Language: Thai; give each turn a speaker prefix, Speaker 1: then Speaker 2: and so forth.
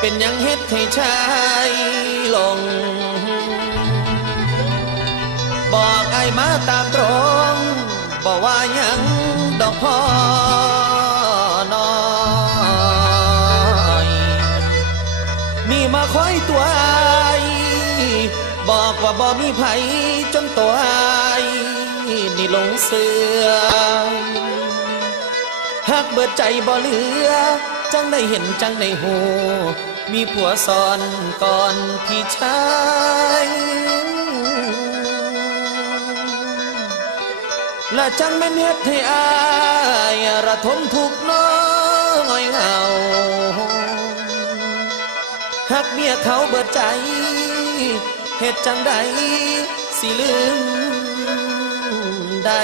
Speaker 1: เป็นยังเฮ็ดให้ชายหลง บอกไอ้มาตามตรง บอกว่ายังดอกพ่อน้อยนี่มาคอยตัวไอ้บอกว่าบ่มีไผจนตัวไอ้นี่หลงเสือหักเบิดใจบ่เหลือ จังได้เห็นจังได้หู มีผัวซ้อนก่อนพี่ชายและจังแม่นเฮ็ดให้อายระทมทุกน้อยเหงาหักเมียเขาเบิดใจเฮ็ดจังใดสิลืมได้